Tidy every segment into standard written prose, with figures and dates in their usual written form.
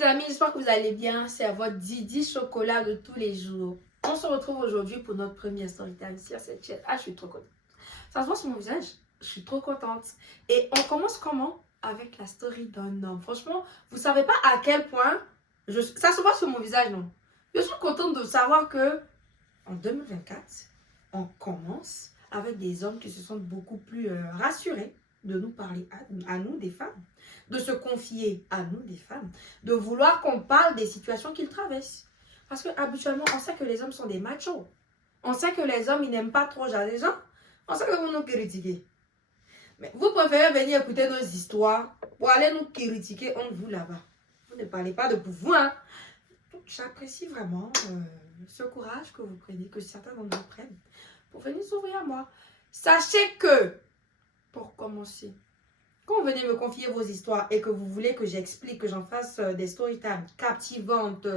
les amis, j'espère que vous allez bien. C'est votre Didi Chocolat de tous les jours. On se retrouve aujourd'hui pour notre première story time ici à cette chaîne. Ah, je suis trop contente. Ça se voit sur mon visage. Je suis trop contente. Et on commence comment? Avec la story d'un homme. Franchement, vous ne savez pas à quel point... Ça se voit sur mon visage, non? Je suis contente de savoir que en 2024, on commence avec des hommes qui se sentent beaucoup plus rassurés de nous parler à nous, des femmes, de se confier à nous, des femmes, de vouloir qu'on parle des situations qu'ils traversent. Parce que habituellement, on sait que les hommes sont des machos. On sait que les hommes, ils n'aiment pas trop jaser les gens. On sait que vous nous critiquez. Mais vous préférez venir écouter nos histoires pour aller nous critiquer entre vous là-bas. Vous ne parlez pas de pouvoir. Donc, j'apprécie vraiment ce courage que vous prenez, que certains d'entre vous prennent pour venir s'ouvrir à moi. Sachez que, pour commencer, quand vous venez me confier vos histoires et que vous voulez que j'explique, que j'en fasse des story time captivantes,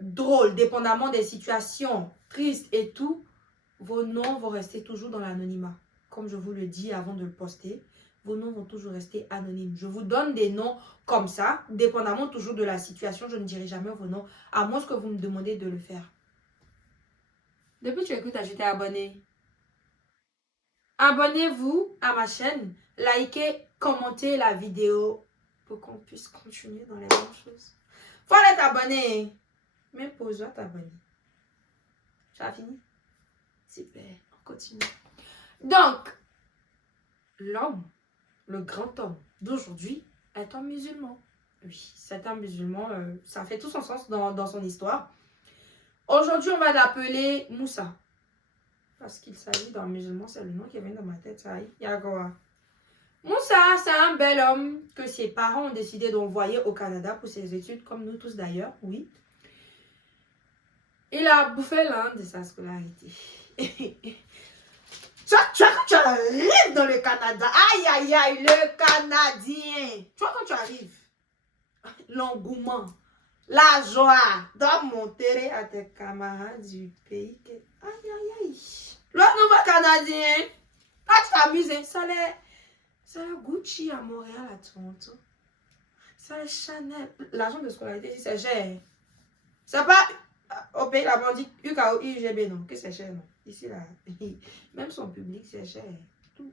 drôles, dépendamment des situations, tristes et tout, vos noms vont rester toujours dans l'anonymat. Comme je vous le dis avant de le poster, vos noms vont toujours rester anonymes. Je vous donne des noms comme ça, dépendamment toujours de la situation. Je ne dirai jamais vos noms, à moins que vous me demandez de le faire. Depuis que tu écoutes, je t'ai abonné. Abonnez-vous à ma chaîne, likez, commentez la vidéo pour qu'on puisse continuer dans les mêmes choses. Faut être abonné. Même pour toi, t'abonner. Tu as fini? Super, on continue. Donc, l'homme, le grand homme d'aujourd'hui est un musulman. Oui, c'est un musulman, ça fait tout son sens dans son histoire. Aujourd'hui, on va l'appeler Moussa. Parce qu'il s'agit d'un musulman, c'est le nom qui vient dans ma tête. Ça y est, Yagoa. Moussa, c'est un bel homme que ses parents ont décidé d'envoyer au Canada pour ses études, comme nous tous d'ailleurs, oui. Il a bouffé l'un de sa scolarité. Tu arrives dans le Canada. Aïe, aïe, aïe, le Canadien. Tu vois quand tu arrives, l'engouement, la joie doit monter à tes camarades du pays. Aïe, aïe, aïe. Le nouveau Canadien, quand tu t'amuses, ça c'est la Gucci à Montréal, à Toronto. C'est la Chanel. L'argent de scolarité, c'est cher. C'est pas au pays là-bas, on dit UKO, UGB, non, que c'est cher, non. Ici, là, même son public, c'est cher. Il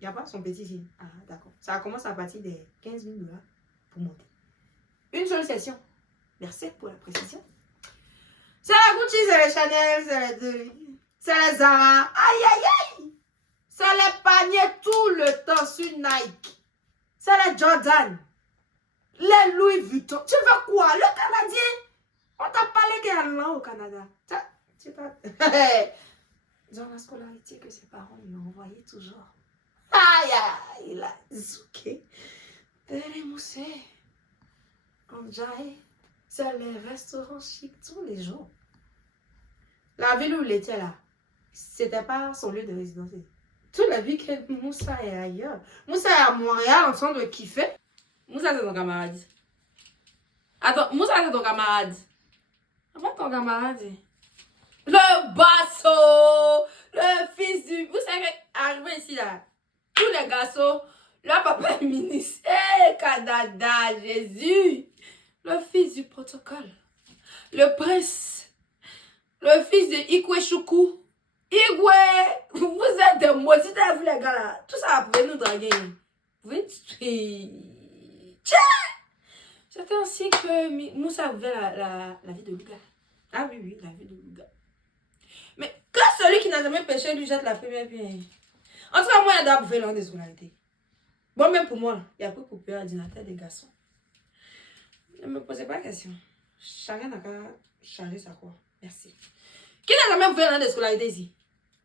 n'y a pas son petit ici. Ah, d'accord. Ça commence à partir des 15 000 $ pour monter. Une seule session. Merci pour la précision. C'est la Gucci, c'est les Chanel, c'est les Zara. Aïe, aïe, aïe. C'est les paniers tout le temps sur Nike. C'est les Jordan. Les Louis Vuitton. Tu veux quoi? Le Canadien? On t'a parlé qu'il y a là au Canada. Tu pas... Dans la scolarité que ses parents lui ont envoyé toujours. Aïe, aïe, il a zouké. Télémoussé. En jaille. C'est les restaurants chics tous les jours. La ville où il était là, c'était pas son lieu de résidence. Tu l'as vu que Moussa est ailleurs. Moussa est à Montréal en train de kiffer. Moussa, c'est ton camarade. Attends, Moussa, c'est ton camarade. Avant ton camarade. Le basso, le fils du... Vous savez, arrivé ici là, tous les garçons, leur papa est ministre. Hé, Canada, Jésus. Le fils du protocole. Le prince. Le fils de Ikwechukwu. Igwe, vous êtes des maudits, vous les gars là. Tout ça, vous pouvez nous draguer. Vous pouvez... Tiens! C'était ainsi que Moussa ouvert la vie de Louga. Ah oui, oui, la vie de Louga. Mais quand celui qui n'a jamais péché lui jette la première pierre. En tout cas, moi, il doit bouffer l'un des scolarités. Bon, même pour moi, il y a peu pour peur ordinateur des garçons. Ne me posez pas de questions. Chacun n'a qu'à changer sa croix. Merci. Qui n'a jamais bouffé l'un des scolarités ici?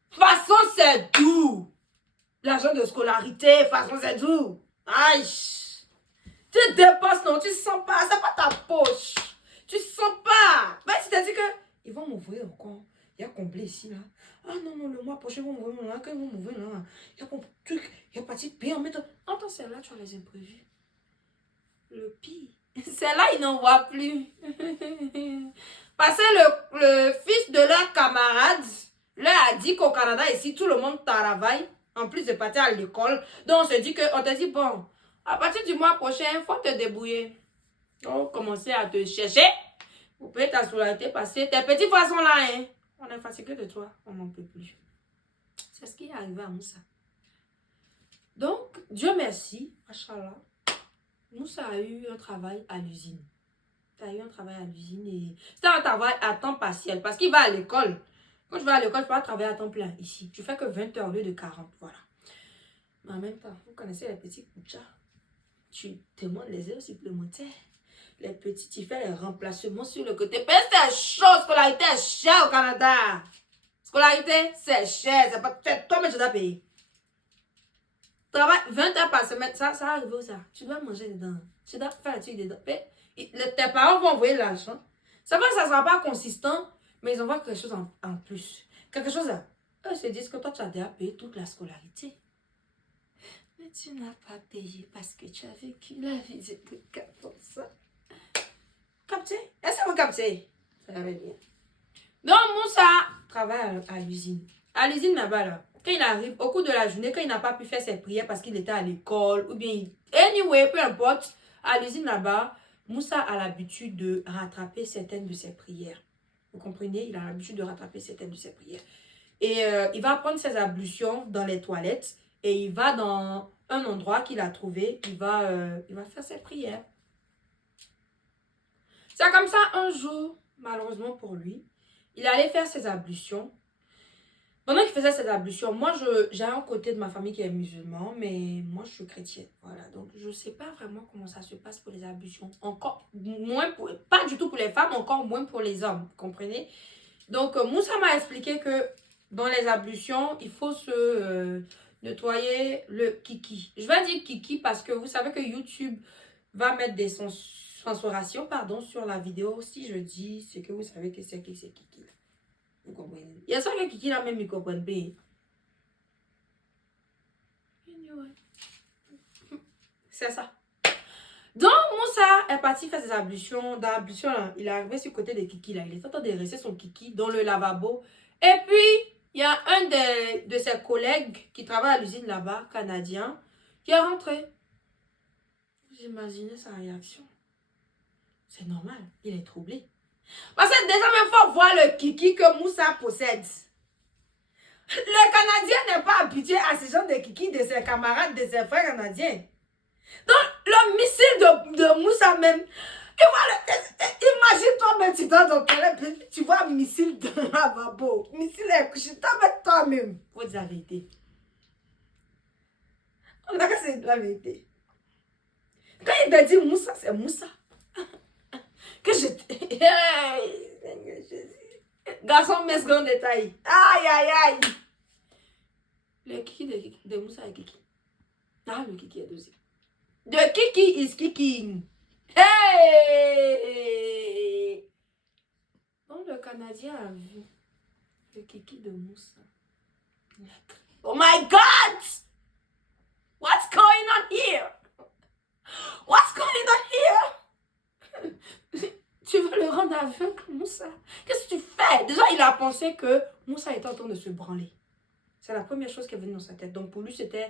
Façon, c'est doux. L'argent de scolarité, façon, c'est doux. Aïe. Tu dépenses, non, tu sens pas, c'est pas ta poche. Tu sens pas. Ben, c'est-à-dire que ils vont m'ouvrir encore. Il y a complet ici, là. Ah non, non, le mois prochain, ils vont m'ouvrir là. Quand ils vont m'ouvrir là, il y a un truc, il y a parti de payer en mettant. Attends, c'est là, tu as les imprévus. Le pire, c'est là, ils n'en voient plus. Parce que le fils de leur camarade leur a dit qu'au Canada, ici, tout le monde travaille. En plus de partir à l'école. Donc, on se dit que, on te dit, bon, À partir du mois prochain, il faut te débrouiller. Donc, commencer à te chercher. Pour payer ta scolarité parce que tes petits frères sont là. Hein. On est fatigué de toi. On n'en peut plus. C'est ce qui est arrivé à Moussa. Donc, Dieu merci. Machallah. Moussa a eu un travail à l'usine. Tu as eu un travail à l'usine et c'était un travail à temps partiel parce qu'il va à l'école. Quand tu vas à l'école, tu vas travailler à temps plein ici. Tu fais que 20 heures au lieu de 40. Voilà. Mais en même temps, vous connaissez les petits Koucha. Tu demandes les heures supplémentaires. Les petits, tu fais les remplacements sur le côté. Mais c'est chaud, scolarité est cher au Canada. Scolarité, c'est cher. C'est pas toi, mais tu dois payer. Travail 20 heures par semaine, ça arrive où ça? Tu dois manger dedans. Tu dois faire un truc dedans. Tes parents vont envoyer l'argent. Ça va que ça ne sera pas consistant, mais ils envoient quelque chose en plus. Quelque chose à... Eux se disent que toi, tu as déjà payé toute la scolarité. Mais tu n'as pas payé parce que tu as vécu la vie de quelqu'un comme ça. Capté? Est-ce que vous captez? Ça va bien. Donc, Moussa travaille à l'usine. À l'usine là-bas, là. Quand il arrive, au cours de la journée, quand il n'a pas pu faire ses prières parce qu'il était à l'école, ou bien... Anyway, peu importe, à l'usine là-bas, Moussa a l'habitude de rattraper certaines de ses prières. Vous comprenez? Il a l'habitude de rattraper certaines de ses prières. Et il va prendre ses ablutions dans les toilettes et il va dans un endroit qu'il a trouvé. Il va faire ses prières. C'est comme ça, un jour, malheureusement pour lui, il allait faire ses ablutions. Pendant qu'il faisait ses ablutions, moi, j'ai un côté de ma famille qui est musulman, mais moi, je suis chrétienne. Voilà, donc je ne sais pas vraiment comment ça se passe pour les ablutions. Encore moins, pas du tout pour les femmes, encore moins pour les hommes, vous comprenez? Donc, Moussa m'a expliqué que dans les ablutions, il faut se nettoyer le kiki. Je vais dire kiki parce que vous savez que YouTube va mettre des censurations sur la vidéo. Si je dis ce que vous savez que c'est kiki. Vous comprenez? Il y a ça que Kiki là même, ils comprennent pas. C'est ça. Donc, Moussa est parti faire ses ablutions. Dans l'ablution, là, il est arrivé sur le côté de Kiki. Là. Il est en train de dresser son Kiki dans le lavabo. Et puis, il y a un de ses collègues qui travaille à l'usine là-bas, canadien, qui est rentré. J'imaginais sa réaction. C'est normal, il est troublé. Parce que déjà, même faut voir le Kiki que Moussa possède. Le Canadien n'est pas habitué à ce genre de Kiki de ses camarades, de ses frères canadiens. Donc, le missile de Moussa même, imagine-toi même, tu dois dans tu vois un missile dans la lavabo. Missile est couché, toi-même. Faut dire la vérité. On a qu'à dire la vérité. Quand il t'a dit Moussa, c'est Moussa. Que je... Garçon, mes grands détails. Aïe, aïe, aïe. Le kiki de Moussa est kiki. Ah, le kiki est deuxième. The kiki is kicking. Hey! Donc, le Canadien a vu le kiki de Moussa. Oh my God! What's going on here? What's going on here? Tu veux le rendre aveugle, Moussa? Qu'est-ce que tu fais? Déjà, il a pensé que Moussa était en train de se branler. C'est la première chose qui est venue dans sa tête. Donc, pour lui, c'était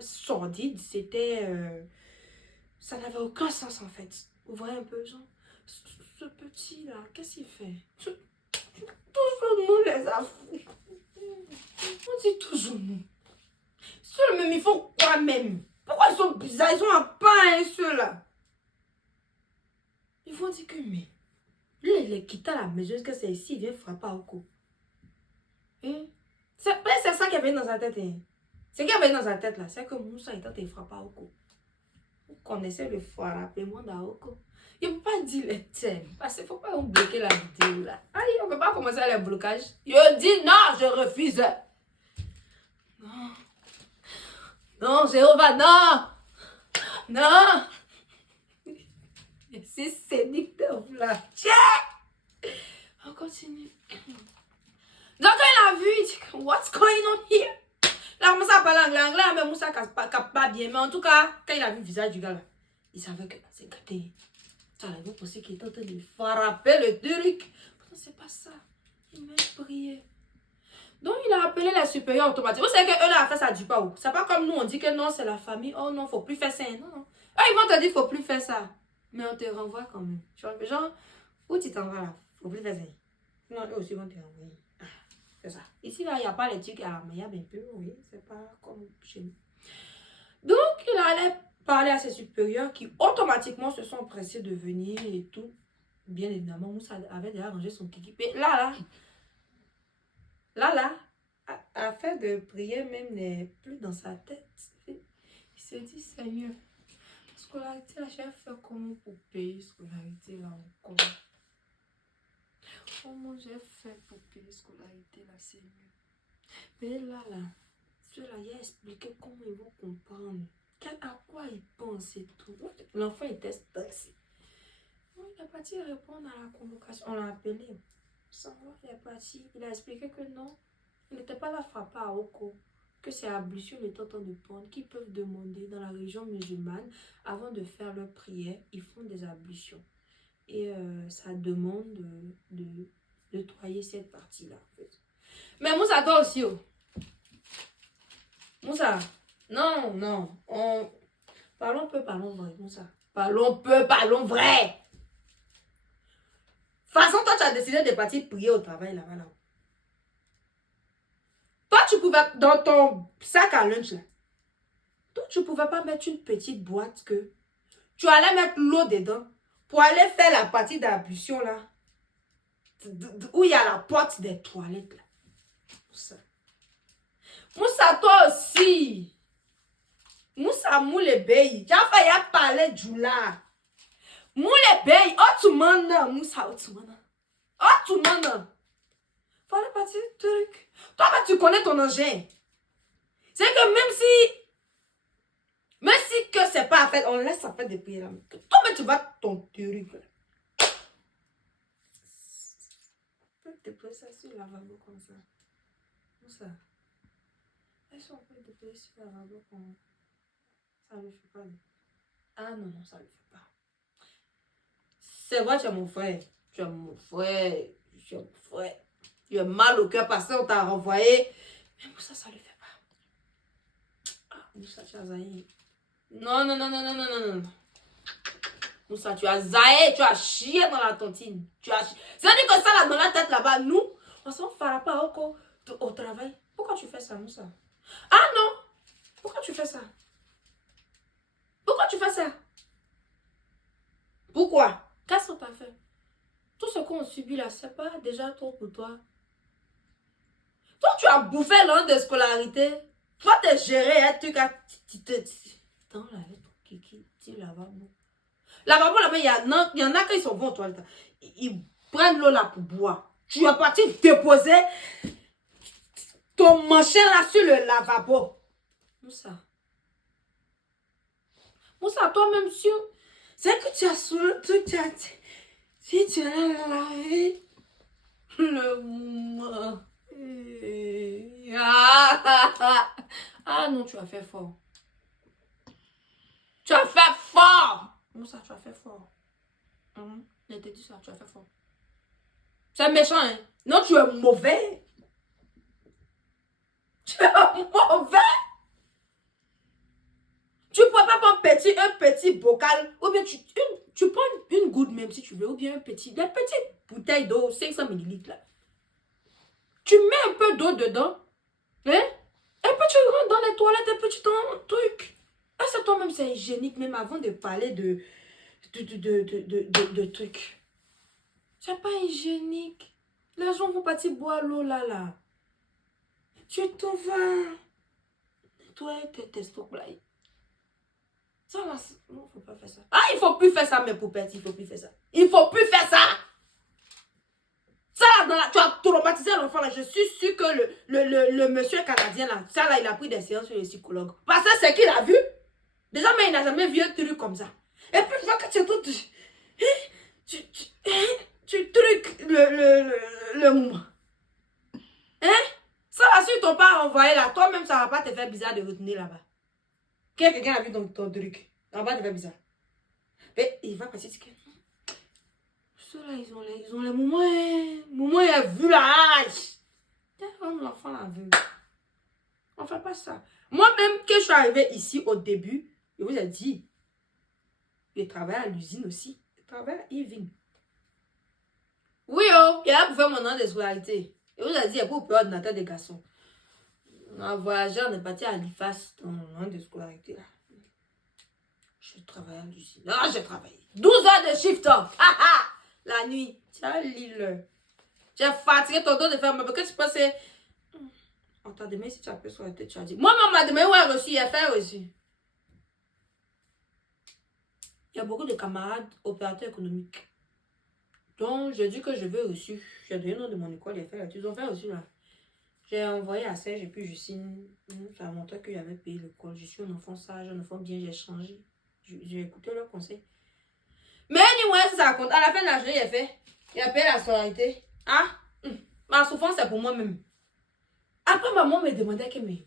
sordide. C'était... ça n'avait aucun sens, en fait. Vous voyez un peu, genre... Ce petit-là, qu'est-ce qu'il fait? Toujours nous, les Africains. On dit toujours nous. Ceux-là, même, ils font quoi, même? Pourquoi ils sont bizarres? Ils sont en pain, ceux-là. Ils vont dire que, mais... les quitter à la maison, que c'est ici, ils viennent frapper au cou. Hein? C'est ça qui est venu dans sa tête. Hein? Ce qui est venu dans sa tête, là, c'est que Moussa est en train de frapper au cou. Vous connaissez le frappement d'Aoko. Il ne faut pas dire les thèmes. Parce qu'il ne faut pas bloquer la vidéo, là. Allez, on ne peut pas commencer à les blocages. Je dis non, je refuse. Non. Non, Jéhovah, non. Non. C'est séducteur, là. Tiens. On continue. Donc, quand il a vu, il dit, what's going on here? Là, Moussa parle anglais, mais Moussa ne capte pas bien. Mais en tout cas, quand il a vu le visage du gars, là, il savait que c'est gâté. Ça avait pensé qu'il était en train de frapper le truc. Pourtant, c'est pas ça. Il m'a prié. Donc, il a appelé les supérieurs automatiquement. Vous savez qu'eux, là, fait ça du pas où. C'est pas comme nous, on dit que non, c'est la famille. Oh non, faut plus faire ça. Non, non. Eux, ils vont te dire, faut plus faire ça. Mais on te renvoie quand même. Genre, où tu t'en vas là? Faut plus faire ça. Non, eux aussi vont te renvoyer. Ah, c'est ça. Ici, là, il n'y a pas les trucs à la manière un peu, oui. C'est pas comme chez nous. Donc, il allait parler à ses supérieurs qui automatiquement se sont pressés de venir et tout. Bien évidemment, Moussa avait déjà rangé son kiki. Mais là, afin de prier même n'est plus dans sa tête. Il se dit, Seigneur, scolarité, là, j'ai fait comment pour payer scolarité là encore? Comment j'ai fait pour payer scolarité là, Seigneur? Mais là, ceux-là, il a expliqué comment ils vont comprendre. À quoi ils pensent et tout. L'enfant était stressé. Il est parti répondre à la convocation. On l'a appelé. Il est parti. Il a expliqué que non, il n'était pas là frapper à Oko. Que c'est ablution le temps de prendre. Qu'ils peuvent demander dans la région musulmane, avant de faire leur prière, ils font des ablutions. Et ça demande de nettoyer cette partie-là. En fait. Mais Moussa, toi aussi. Oh. Moussa. Non. Parlons peu, parlons vrai, Moussa. Parlons peu, parlons vrai. De toute façon, toi, tu as décidé de partir prier au travail là-bas. Là. Toi, tu pouvais, dans ton sac à lunch là, toi, tu pouvais pas mettre une petite boîte que tu allais mettre l'eau dedans pour aller faire la partie d'ablution là, où il y a la porte des toilettes là. Moussa, toi aussi. Moussa, moule béi. Tu as failli parler du là. Moule béi. Oh, tu m'en Moussa, oh, tu m'en fallait partir truc. Toi, tu connais ton engin. C'est que même si que c'est pas à faire, on laisse ça faire depuis là. Toi, mais tu vas ton truc. Tu peux déposer ça sur le lavabo comme ça. Moussa. Est-ce qu'on peut déposer sur le lavabo comme ça? Ça ne le fait pas. Ah non, ça ne le fait pas. C'est vrai, tu es mon frère. Tu as mal au cœur parce qu'on t'a renvoyé. Mais Moussa, ça ne le fait pas. Ah, Moussa, tu as zaï. Non. Moussa, tu as zaï, tu as chié dans la tontine. C'est-à-dire que ça, là, dans la tête, là-bas, nous, on s'en fera pas au travail. Pourquoi tu fais ça, Moussa? Ah non! Pourquoi tu fais ça? Pourquoi? Qu'est-ce qu'on t'a fait? Tout ce qu'on subit là, c'est pas déjà trop pour toi. Toi, tu as bouffé l'an de scolarité. Toi, t'es géré un truc à... Dans la ton kiki, tu lavabo. Lavabo, là-bas, il y en a quand ils sont bons aux toilettes. Ils prennent l'eau là pour boire. Tu es parti déposer ton manchin là sur le lavabo. Moussa, toi-même sûr. C'est que tu as sous le truc, si tu as lavé le moment. Ah non, tu as fait fort. Moussa, tu as fait fort. Je te dis ça, tu as fait fort. C'est méchant, hein? Non, tu es mauvais. Tu es mauvais. Tu ne pourrais pas prendre un petit bocal, ou bien tu prends une goutte même si tu veux, ou bien des petites bouteilles d'eau, 500 ml là. Tu mets un peu d'eau dedans, hein? Et puis tu rentres dans les toilettes, et puis tu t'en truc. Et c'est toi-même, c'est hygiénique, même avant de parler de trucs. C'est pas hygiénique. Les gens vont partir boire l'eau là. Tu t'en vas. Toi, tes stocks là. Ça va, non, faut pas faire ça. Ah, il faut plus faire ça, mes poupettes, il faut plus faire ça. Ça là, tu as traumatisé l'enfant là. Je suis sûre que le monsieur canadien là, ça là, il a pris des séances sur le psychologue. Parce que c'est qu'il a vu. Déjà, mais il n'a jamais vu un truc comme ça. Et puis, tu vois que tu es tout... Tu trucs le moment. Hein? Ça là, si ton père a envoyé là, toi-même, ça va pas te faire bizarre de retenir là-bas. Quelqu'un a vu ton truc. Ça va pas te faire bizarre. Mais il va passer. Ceux-là, ils ont les moments. Moments, il a vu la hache. L'enfant la veut. On ne fait pas ça. Moi-même, que je suis arrivée ici au début, je vous ai dit, je travaille à l'usine aussi. Je travaille à Yvin. Oui, oh, il a pour mon nom de scolarité. Je vous ai dit, il y a pour ordinateur des garçons. On a voyagé, on est parti à l'IFAS dans mon nom de scolarité. Là. Je travaille à l'usine. Ah, j'ai travaillé. 12 heures de shift off. La nuit. Tiens, Lille. J'ai fatigué tonton de faire mais que tu pensais. On t'a demandé si tu as pu sur la tête, tu as dit. Moi-même, m'a demandé où elle a reçu, il a fait reçu. Il y a beaucoup de camarades opérateurs économiques. Donc, j'ai dit que je veux reçu. J'ai donné le nom de mon école, il a fait. Ils ont fait reçu là. J'ai envoyé à Serge et puis Justine. Ça a montré que j'avais payé l'école. Je suis un enfant sage, un enfant bien, j'ai changé. J'ai écouté leurs conseils. Mais anyway, ça compte. À la fin de la journée, il a fait. Il a payé la scolarité. Ah, ma souffrance, c'est pour moi-même. Après, maman me demandait que, mais,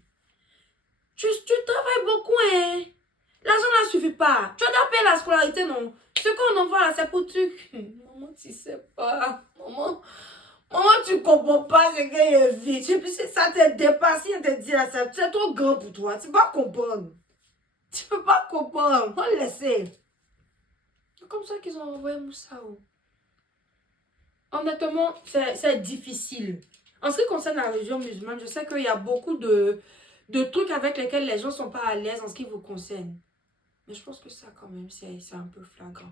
tu travailles beaucoup, hein? L'argent ne suffit pas. Tu dois payer la scolarité, non? Ce qu'on envoie là, c'est pour tu. Maman, tu sais pas. Maman, tu comprends pas ce que je vis. Ça te dépasse, il te dit là, c'est trop grand pour toi. Tu peux pas comprendre. Tu peux pas comprendre. On le sait. C'est comme ça qu'ils ont envoyé Moussa. Honnêtement, c'est difficile. En ce qui concerne la religion musulmane, je sais qu'il y a beaucoup de trucs avec lesquels les gens ne sont pas à l'aise en ce qui vous concerne. Mais je pense que ça, quand même, c'est un peu flagrant.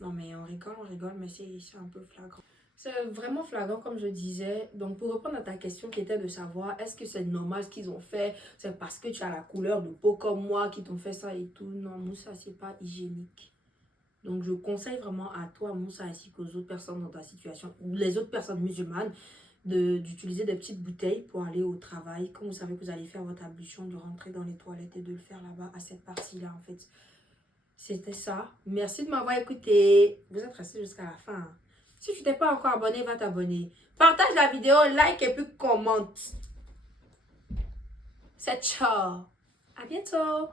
Non, mais on rigole, mais c'est un peu flagrant. C'est vraiment flagrant, comme je disais. Donc, pour répondre à ta question qui était de savoir, est-ce que c'est normal ce qu'ils ont fait? C'est parce que tu as la couleur de peau comme moi qui t'ont fait ça et tout. Non, Moussa, c'est pas hygiénique. Donc, je conseille vraiment à toi, Moussa, ainsi qu'aux autres personnes dans ta situation, ou les autres personnes musulmanes, d'utiliser des petites bouteilles pour aller au travail. Quand vous savez que vous allez faire votre ablution, de rentrer dans les toilettes et de le faire là-bas, à cette partie-là, en fait. C'était ça. Merci de m'avoir écouté. Vous êtes restés jusqu'à la fin. Si tu n'es pas encore abonné, va t'abonner. Partage la vidéo, like et puis commente. C'est ciao. À bientôt.